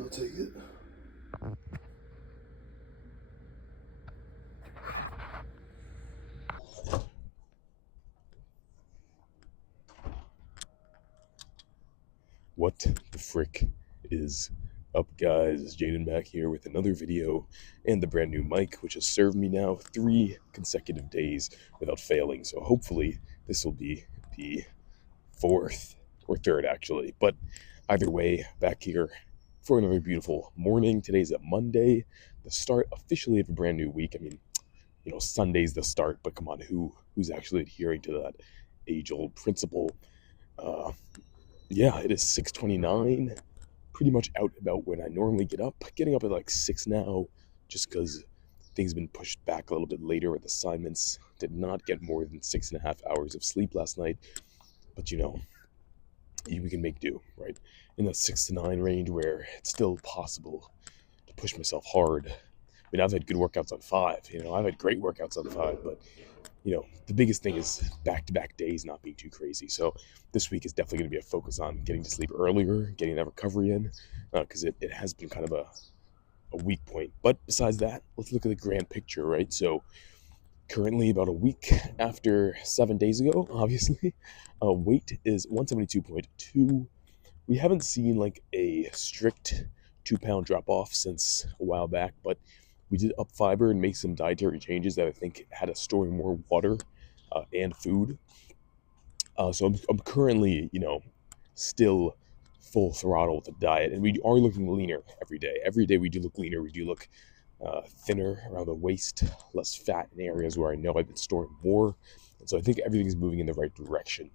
I'll take it. What the frick is up, guys? Jaden back here with another video and the brand new mic, which has served me now 3 consecutive days without failing. So hopefully this will be the fourth or third, actually. But either way, back here for another beautiful morning. Today's a Monday, the start officially of a brand new week. I mean, Sunday's the start, but come on, who's actually adhering to that age-old principle? Uh, yeah, it is 6:29. Pretty much out about when I normally get up. Getting up at like 6 now, just because things have been pushed back a little bit later with assignments. Did not get more than 6.5 hours of sleep last night, but we can make do, right? In that 6 to 9 range where it's still possible to push myself hard. I mean, I've had good workouts on 5. I've had great workouts on 5, but the biggest thing is back-to-back days not being too crazy. So this week is definitely going to be a focus on getting to sleep earlier, getting that recovery in, because it has been kind of a weak point. But besides that, let's look at the grand picture, right? So currently about a week after 7 days ago, obviously, weight is 172.2. We haven't seen like a strict 2 pound drop off since a while back, but we did up fiber and make some dietary changes that I think had us storing more water and food. So I'm currently, still full throttle with the diet, and we are looking leaner every day. Every day we do look leaner. We do look thinner around the waist, less fat in areas where I know I've been storing more. And so I think everything's moving in the right direction.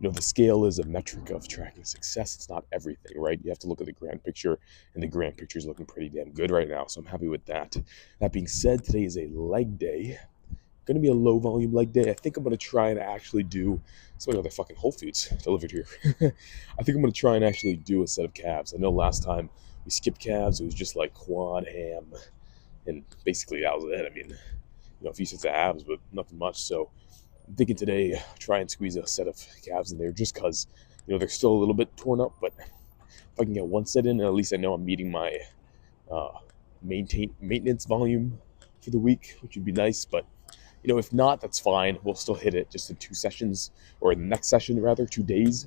The scale is a metric of tracking success. It's not everything, right? You have to look at the grand picture, and the grand picture is looking pretty damn good right now. So I'm happy with that. That being said, today is a leg day. Going to be a low volume leg day. I think I'm going to try and actually do some other fucking Whole Foods delivered here. I think I'm going to try and actually do a set of calves. I know last time we skipped calves, it was just like quad ham, and basically that was it. I mean, a few sets of abs, but nothing much. So I'm thinking today, try and squeeze a set of calves in there just because, they're still a little bit torn up. But if I can get one set in, at least I know I'm meeting my uh, maintenance volume for the week, which would be nice. But if not, that's fine. We'll still hit it just in 2 sessions, or in the next session rather, 2 days.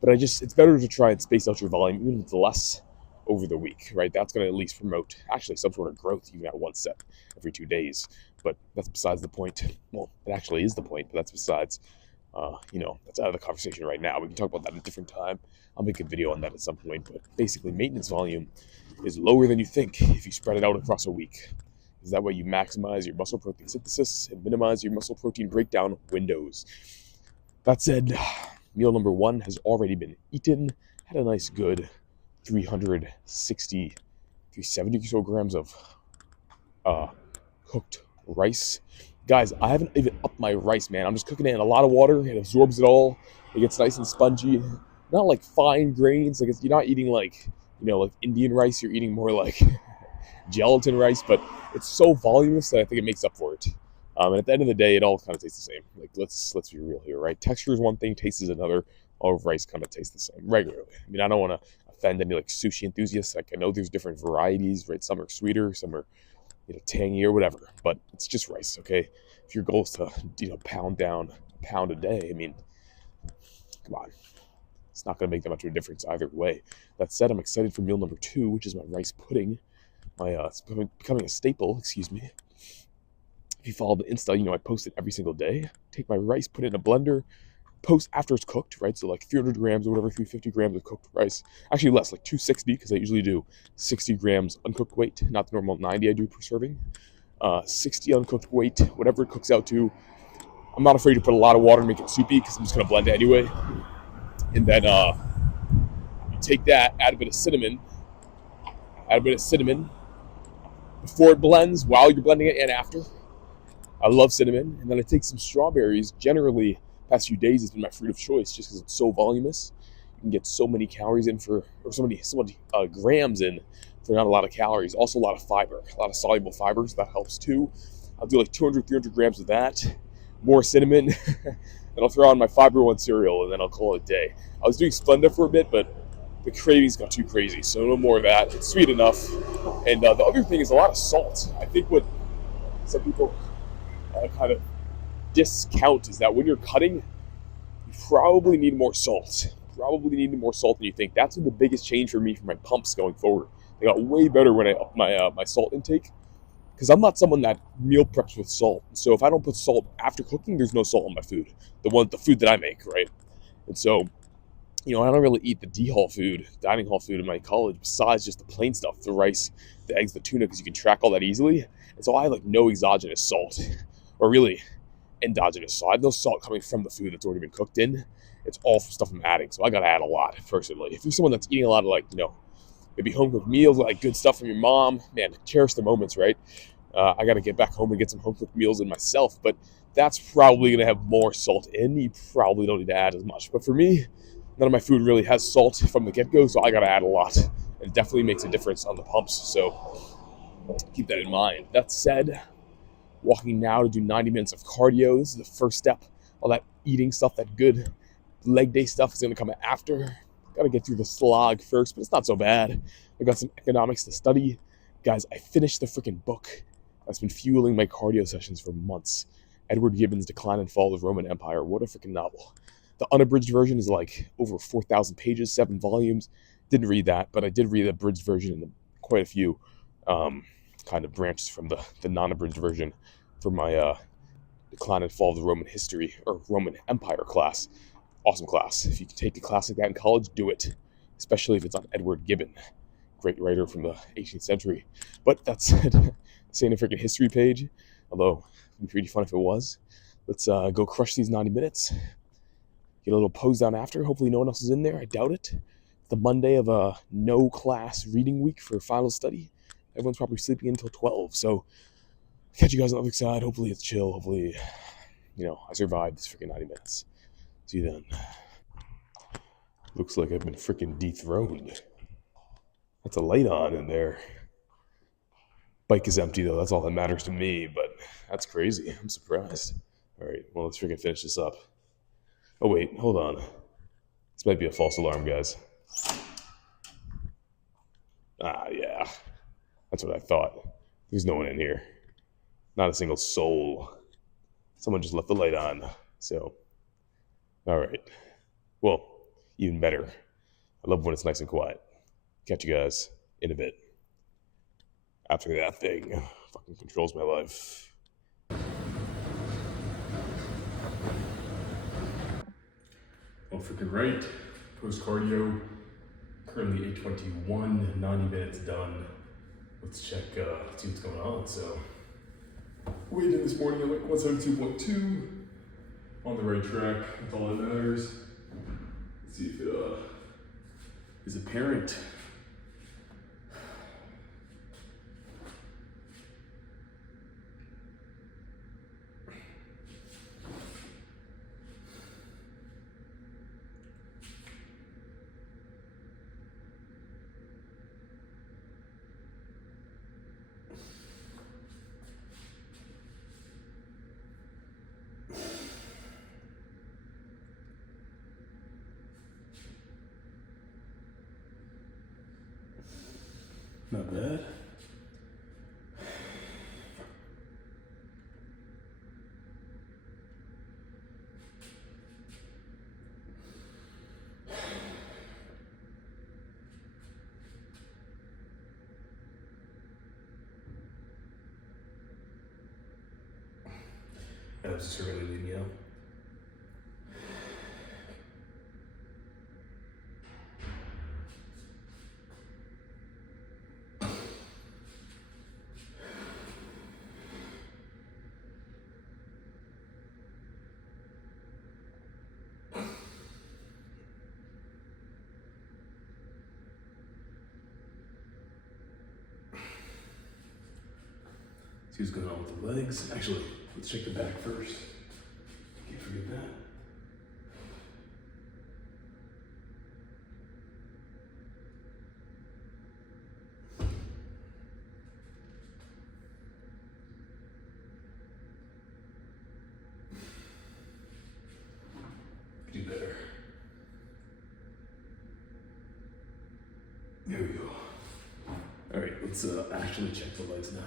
But it's better to try and space out your volume, even if it's less over the week, right? That's going to at least promote actually some sort of growth, even at one set every 2 days. But that's besides the point. Well, it actually is the point, but that's besides. That's out of the conversation right now. We can talk about that at a different time. I'll make a video on that at some point. But basically, maintenance volume is lower than you think if you spread it out across a week. Is that way you maximize your muscle protein synthesis and minimize your muscle protein breakdown windows. That said, meal number 1 has already been eaten. Had a nice good 360, 370 or so grams of cooked rice. Guys, I haven't even upped my rice, man. I'm just cooking it in a lot of water. It absorbs it all. It gets nice and spongy. Not like fine grains. Like you're not eating like like Indian rice. You're eating more like gelatin rice, but it's so voluminous that I think it makes up for it. And at the end of the day, it all kind of tastes the same. Like let's be real here, right? Texture is one thing, taste is another. All of rice kind of tastes the same regularly. I mean, I don't want to offend any like sushi enthusiasts. Like I know there's different varieties, right? Some are sweeter, some are tangy or whatever. But it's just rice, okay? If your goal is to pound down a pound a day, I mean, come on, it's not going to make that much of a difference either way. That said, I'm excited for meal number 2, which is my rice pudding. It's becoming a staple. Excuse me. If you follow the Insta, I post it every single day. Take my rice, put it in a blender, post after it's cooked, right? So like 300 grams or whatever, 350 grams of cooked rice. Actually less, like 260, because I usually do 60 grams uncooked weight, not the normal 90 I do per serving. 60 uncooked weight, whatever it cooks out to. I'm not afraid to put a lot of water and make it soupy because I'm just gonna blend it anyway. And then you take that, add a bit of cinnamon, before it blends, while you're blending it, and after. I love cinnamon. And then I take some strawberries. Generally, past few days, it's been my fruit of choice just because it's so voluminous. You can get so many calories in or so many grams in for not a lot of calories. Also a lot of fiber, a lot of soluble fibers. That helps too. I'll do like 200, 300 grams of that. More cinnamon. Then I'll throw on my Fiber One cereal, and then I'll call it a day. I was doing Splenda for a bit, but the cravings got too crazy. So no more of that. It's sweet enough. And the other thing is a lot of salt. I think what some people kind of discount is that when you're cutting, you probably need more salt. Probably need more salt than you think. That's been the biggest change for me for my pumps going forward. They got way better when I upped my salt intake, because I'm not someone that meal preps with salt. So if I don't put salt after cooking, there's no salt on my food. The food that I make, right? And so, I don't really eat the dining hall food in my college, besides just the plain stuff, the rice, the eggs, the tuna, because you can track all that easily. And so I have like no exogenous salt, or really endogenous salt. I have no salt coming from the food that's already been cooked in. It's all from stuff I'm adding. So I gotta add a lot personally. If you're someone that's eating a lot of maybe home cooked meals, like good stuff from your mom, man, cherish the moments, right? I got to get back home and get some home cooked meals in myself, but that's probably going to have more salt in. You probably don't need to add as much. But for me, none of my food really has salt from the get go, so I got to add a lot. It definitely makes a difference on the pumps, so keep that in mind. That said, walking now to do 90 minutes of cardio. This is the first step. All that eating stuff, that good leg day stuff is going to come after. Got to get through the slog first, but it's not so bad. I got some economics to study. Guys, I finished the freaking book that's been fueling my cardio sessions for months. Edward Gibbon's Decline and Fall of the Roman Empire. What a freaking novel. The unabridged version is like over 4,000 pages, 7 volumes. Didn't read that, but I did read the abridged version and quite a few kind of branches from the non-abridged version for my Decline and Fall of the Roman History or Roman Empire class. Awesome class. If you can take a class like that in college, do it. Especially if it's on Edward Gibbon, great writer from the 18th century. But that said, this ain't a freaking history page, although it'd be pretty fun if it was. Let's go crush these 90 minutes. Get a little pose down after. Hopefully no one else is in there. I doubt it. The Monday of a no class reading week for final study. Everyone's probably sleeping until 12. So catch you guys on the other side. Hopefully it's chill. Hopefully, I survived this freaking 90 minutes. See you then. Looks like I've been freaking dethroned. That's a light on in there. Bike is empty though. That's all that matters to me, but that's crazy. I'm surprised. All right, well, let's freaking finish this up. Oh wait, hold on. This might be a false alarm, guys. Yeah. That's what I thought. There's no one in here. Not a single soul. Someone just left the light on. So, all right. Well, even better. I love when it's nice and quiet. Catch you guys in a bit. After that thing fucking controls my life. Well, freaking right. Post cardio. Currently 8:21, 90 minutes done. Let's check, see what's going on. So, weighed in this morning at like 172.2. On the right track. That's all that matters. Let's see if it is apparent. Not bad. That was just really leaving me out. See what's going on with the legs. Actually, let's check the back first. Can't forget that. Do better. There we go. All right, let's actually check the legs now.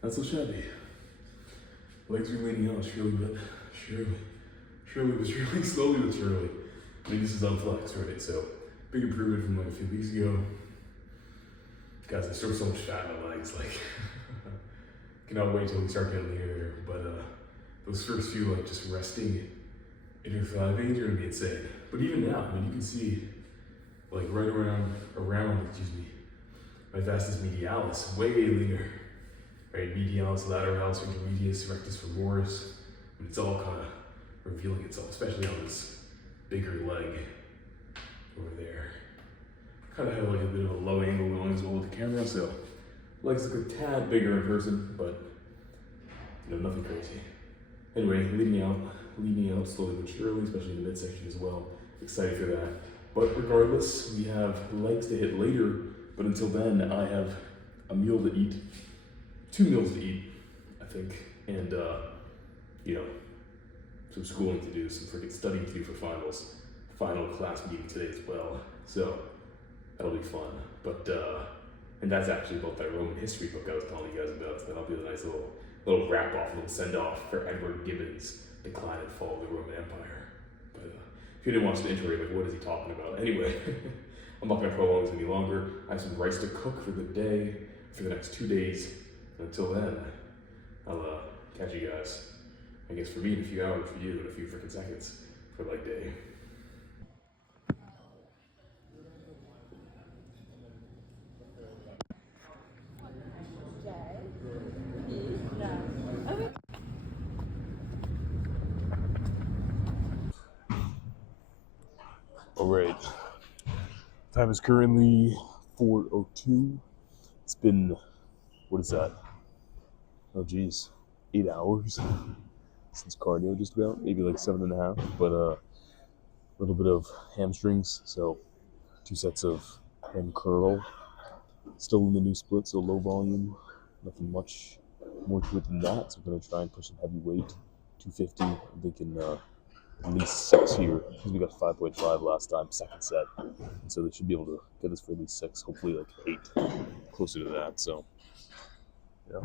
Not so shabby. Legs are leaning out surely, but surely but surely, slowly but surely. I think this is on flex, right? So big improvement from like a few weeks ago. Guys, I store so much fat in my legs, like cannot wait till we start getting here. But those first few like just resting inner thigh veins are gonna be insane. But even now, I mean, you can see like right around, excuse me, my vastus medialis, way leaner. Right, medialis, lateralis, intermedius, rectus femoris. And it's all kind of revealing itself, especially on this bigger leg over there. Kind of have like a bit of a low angle going as well with the camera, so legs look a tad bigger in person, but you know, nothing crazy. Anyway, leaning out slowly but surely, especially in the midsection as well. Excited for that. But regardless, we have legs to hit later, but until then, I have a meal to eat. 2 meals to eat, I think, and you know, some schooling to do, some freaking studying to do for finals. Final class meeting today as well, so that'll be fun. But and that's actually about that Roman history book I was telling you guys about. So that'll be a nice little wrap off, little send off for Edward Gibbon's Decline and Fall of the Roman Empire. But if you didn't watch the intro, you're like, what is he talking about? Anyway, I'm not gonna prolong this any longer. I have some rice to cook for the day, for the next 2 days. Until then, I'll catch you guys, I guess for me in a few hours, for you in a few freaking seconds, for leg day. All right, time is currently 4:02. It's been, what is that? Oh geez, 8 hours since cardio just about, maybe like 7.5, but a little bit of hamstrings, so 2 sets of ham curl, still in the new split, so low volume, nothing much more to it than that, so I'm going to try and push some heavy weight, 250, I'm thinking at least 6 here, because we got 5.5 last time, second set, and so they should be able to get us for at least 6, hopefully like 8, closer to that, so yeah,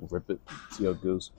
we'll rip it, see how it goes.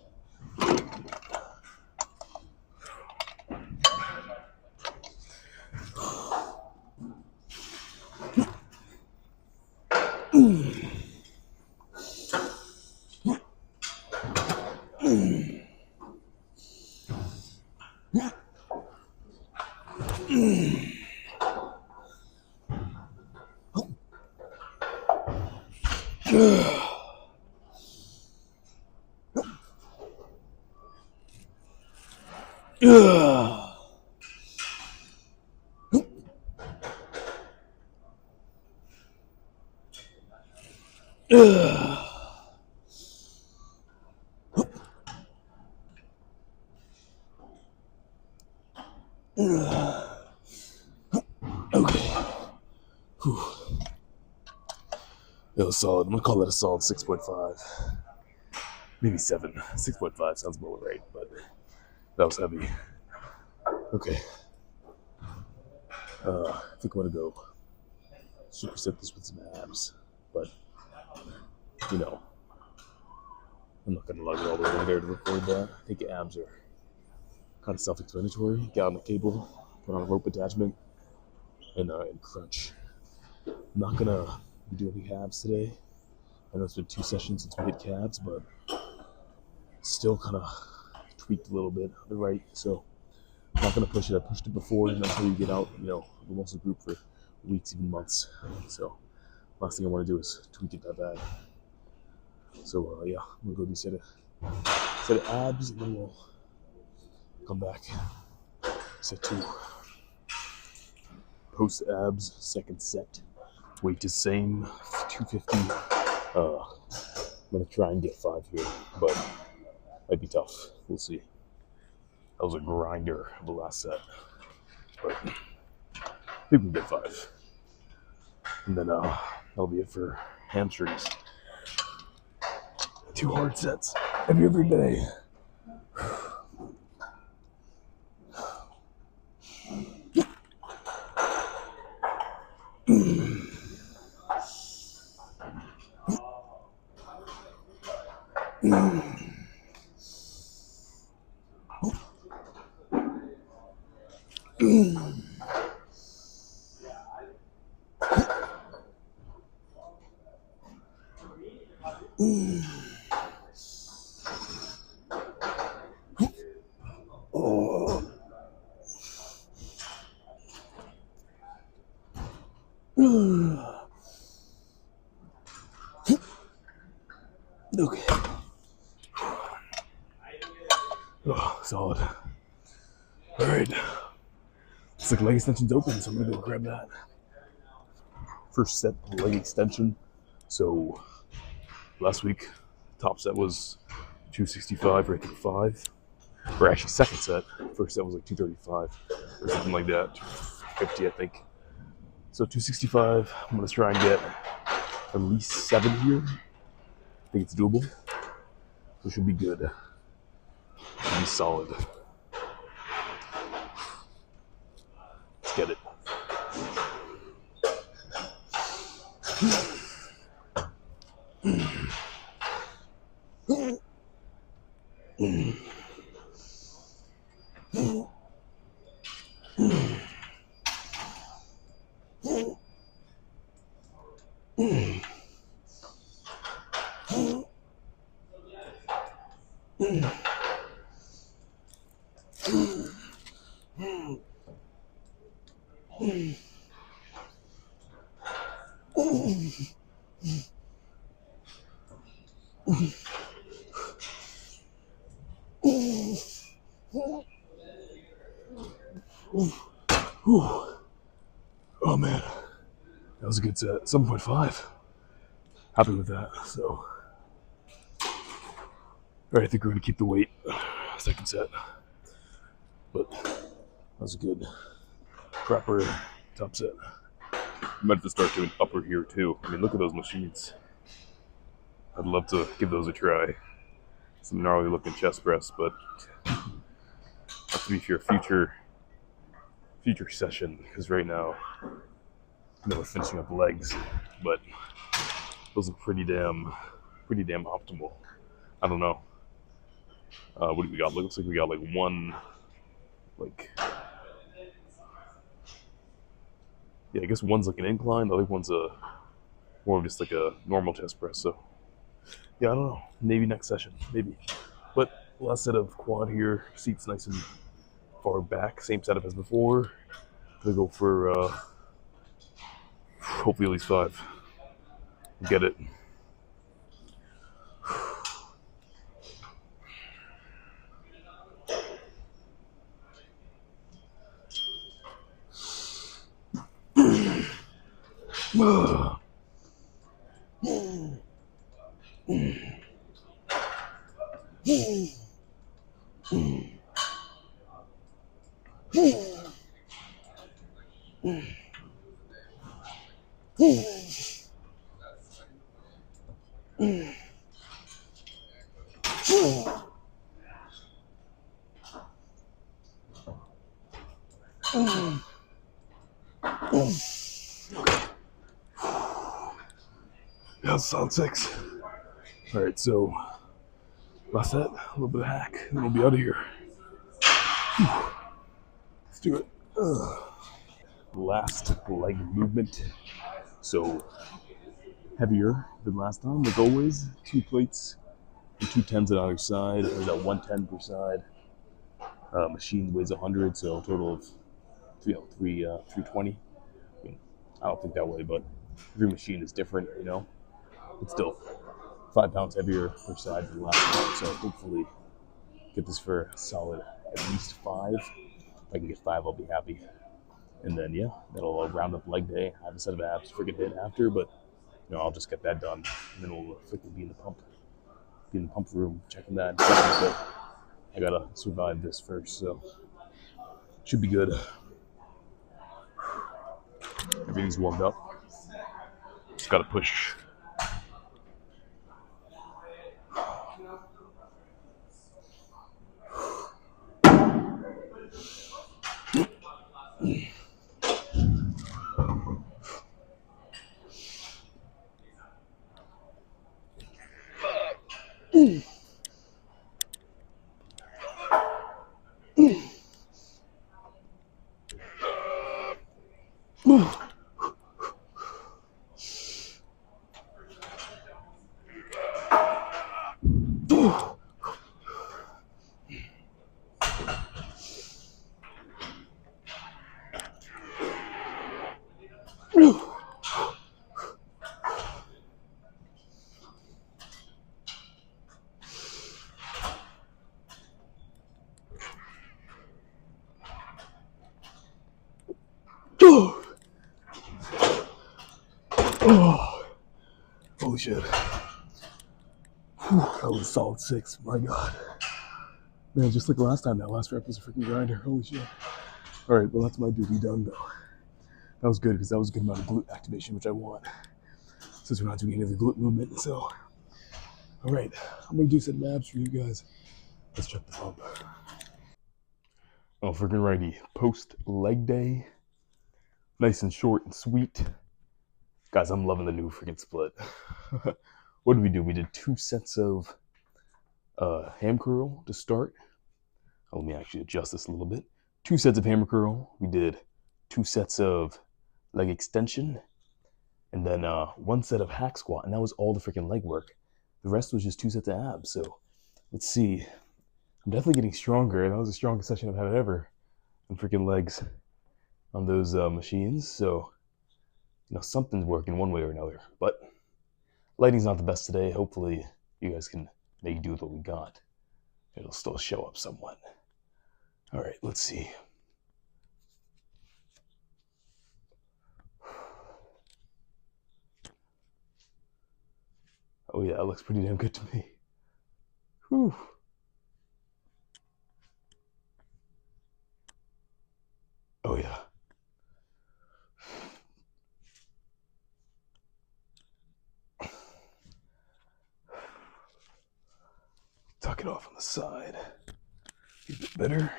Okay. Whew. That was solid. I'm gonna call that a solid 6.5. Maybe 7. 6.5 sounds about right, but that was heavy. Okay. I think I'm gonna go superset this with some abs, but you know, I'm not gonna lug it all the way over there to record that. I think abs are kind of self-explanatory. Get on the cable, put on a rope attachment, and crunch. I'm not gonna be doing any abs today. I know it's been 2 sessions since we hit calves, but still kind of tweaked a little bit on the right, so I'm not gonna push it. I pushed it before, and that's how you get out, you know, the muscle group for weeks, even months. So last thing I want to do is tweak it that bad. So yeah, I'm gonna go do set of abs, and then we'll come back. Set 2. Post abs, second set. Weight is same, 250. I'm gonna try and get 5 here, but might be tough. We'll see. That was a grinder of the last set, but I think we can get 5. And then that'll be it for hamstrings. 2 hard sets every day. Okay. Oh, solid. All right. Looks like leg extension's open, so I'm gonna go grab that. First set leg extension. So last week, top set was 265 right through 5. Or actually, second set. First set was like 235 or something like that. 250, I think. So 265. I'm gonna try and get at least 7 here. I think it's doable. So it should be good. Should be solid. Let's get it. Oh man, that was a good set. 7.5. Happy with that. So, all right, I think we're gonna keep the weight. Second set, but that was a good proper top set. I might have to start doing upper here too. I mean, look at those machines. I'd love to give those a try. Some gnarly looking chest press, but have to be for a future session, because right now we're finishing up legs, but those are pretty damn optimal. I don't know. What do we got? Looks like we got like one, like, yeah, I guess one's like an incline, the other one's a more of just like a normal chest press. So yeah, I don't know. Maybe next session, maybe. But last set of quad here, seats nice and far back, same setup as before. Gonna go for hopefully at least 5. Get it. Yeah, solid 6. All right, so last set, a little bit of hack, and we'll be out of here. Let's do it. Last leg movement. So heavier than last time, like always. 2 plates and 2 10s on either side. There's that 110 per side. Machine weighs 100, so a total of 320. I don't think that way, but every machine is different, you know. It's still 5 pounds heavier per side than the last one, so hopefully get this for a solid at least 5. If I can get 5, I'll be happy. And then yeah, that'll round up leg day. I have a set of abs to freaking hit after, but you know I'll just get that done, and then we'll freaking be in the pump room, checking that. But I gotta survive this first, so should be good. Everything's warmed up. Just gotta push. Oh, holy shit. Whew, that was a solid 6. My god. Man, just like last time, that last rep was a freaking grinder. Holy shit. Alright, well, that's my duty done, though. That was good, because that was a good amount of glute activation, which I want, since we're not doing any of the glute movement. So, alright, I'm going to do some abs for you guys. Let's check the pump. Oh, freaking righty. Post leg day. Nice and short and sweet. Guys, I'm loving the new freaking split. What did we do? We did 2 sets of ham curl to start. Let me actually adjust this a little bit. 2 sets of hammer curl. We did 2 sets of leg extension, and then 1 set of hack squat, and that was all the freaking leg work. The rest was just 2 sets of abs. So let's see. I'm definitely getting stronger. That was the strongest session I've had ever in freaking legs on those machines. So you know something's working one way or another. But lighting's not the best today. Hopefully you guys can make do with what we got. It'll still show up somewhat. All right, let's see. Oh yeah, it looks pretty damn good to me. Whew. Oh yeah. Tuck it off on the side. A bit better.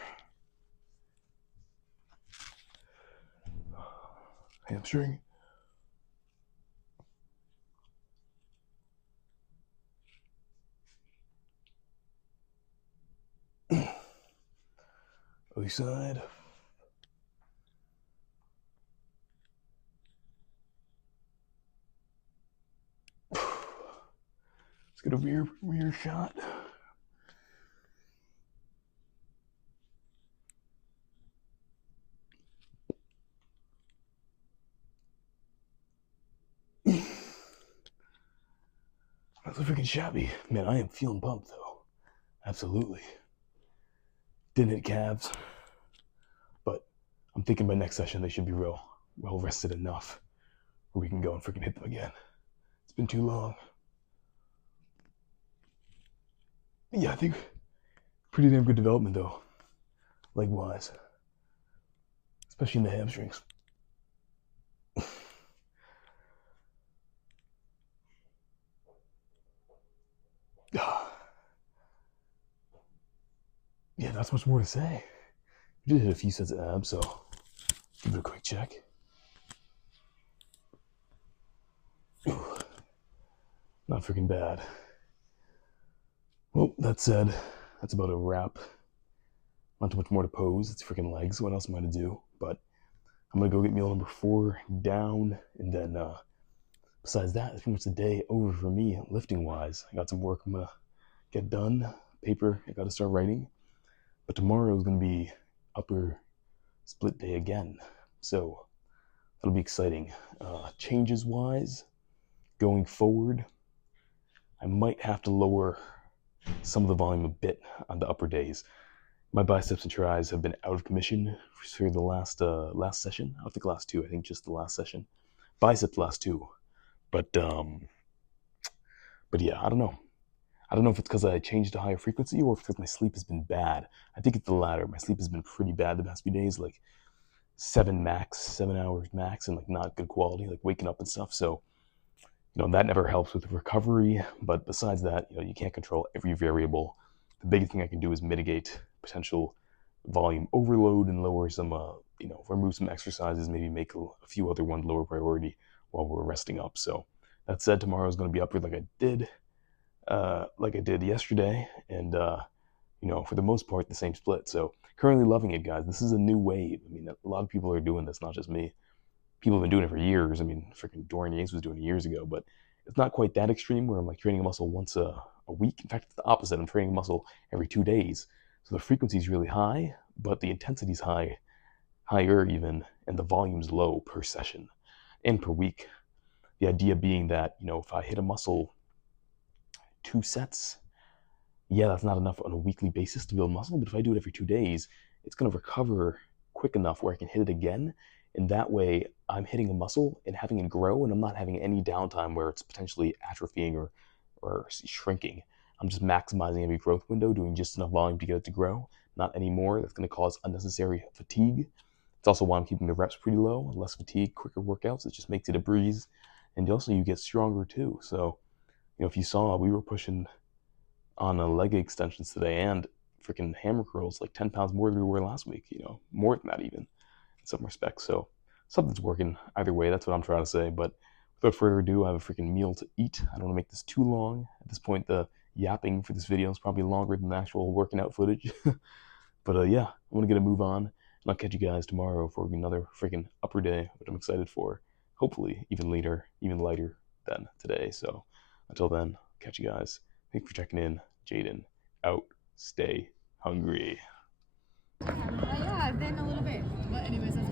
Hamstring. Other side. Let's get a rear shot. That's a freaking shabby. Man, I am feeling pumped though. Absolutely. Didn't hit calves, but I'm thinking by next session they should be well rested enough where we can go and freaking hit them again. It's been too long. Yeah, I think pretty damn good development though, leg wise, especially in the hamstrings. Yeah, not much more to say. We did hit a few sets of abs, so give it a quick check. Ooh, not freaking bad. Well, that said, that's about a wrap. Not too much more to pose. It's freaking legs. What else am I to do? But I'm gonna go get meal number 4 down, and then besides that, it's pretty much the day over for me, lifting wise. I got some work I'm gonna get done. Paper I gotta start writing. But tomorrow is gonna be upper split day again. So that'll be exciting. Changes wise, going forward, I might have to lower some of the volume a bit on the upper days. My biceps and tris have been out of commission for the last session. I don't think last two. I think just the last session. Biceps last two, but yeah, I don't know. I don't know if it's because I changed to higher frequency or if it's because my sleep has been bad. I think it's the latter. My sleep has been pretty bad the past few days, like 7 hours max, and like not good quality, like waking up and stuff. So, that never helps with recovery. But besides that, you can't control every variable. The biggest thing I can do is mitigate potential volume overload and lower some, remove some exercises, maybe make a few other ones lower priority while we're resting up. So that said, tomorrow is going to be upward like I did yesterday, and for the most part, the same split. So currently loving it, guys. This is a new wave. I mean, a lot of people are doing this, not just me. People have been doing it for years. I mean, freaking Dorian Yates was doing it years ago, but it's not quite that extreme where I'm like training a muscle once a week. In fact, it's the opposite. I'm training a muscle every 2 days. So the frequency is really high, but the intensity is higher even, and the volume's low per session and per week. The idea being that, if I hit a muscle 2 sets, yeah, that's not enough on a weekly basis to build muscle, but if I do it every 2 days, it's going to recover quick enough where I can hit it again. And that way, I'm hitting a muscle and having it grow, and I'm not having any downtime where it's potentially atrophying or shrinking. I'm just maximizing every growth window, doing just enough volume to get it to grow, not any more. That's going to cause unnecessary fatigue. It's also why I'm keeping the reps pretty low, less fatigue, quicker workouts. It just makes it a breeze. And also, you get stronger too. So, if you saw, we were pushing on leg extensions today and freaking hammer curls like 10 pounds more than we were last week, more than that even in some respects. So something's working either way. That's what I'm trying to say. But without further ado, I have a freaking meal to eat. I don't want to make this too long. At this point, the yapping for this video is probably longer than the actual working out footage. But yeah, I'm going to get a move on, and I'll catch you guys tomorrow for another freaking upper day, which I'm excited for. Hopefully even later, even lighter than today. So until then, catch you guys. Thanks for checking in. Jaden, out. Stay hungry. Yeah, I've been a little bit. But anyways, that's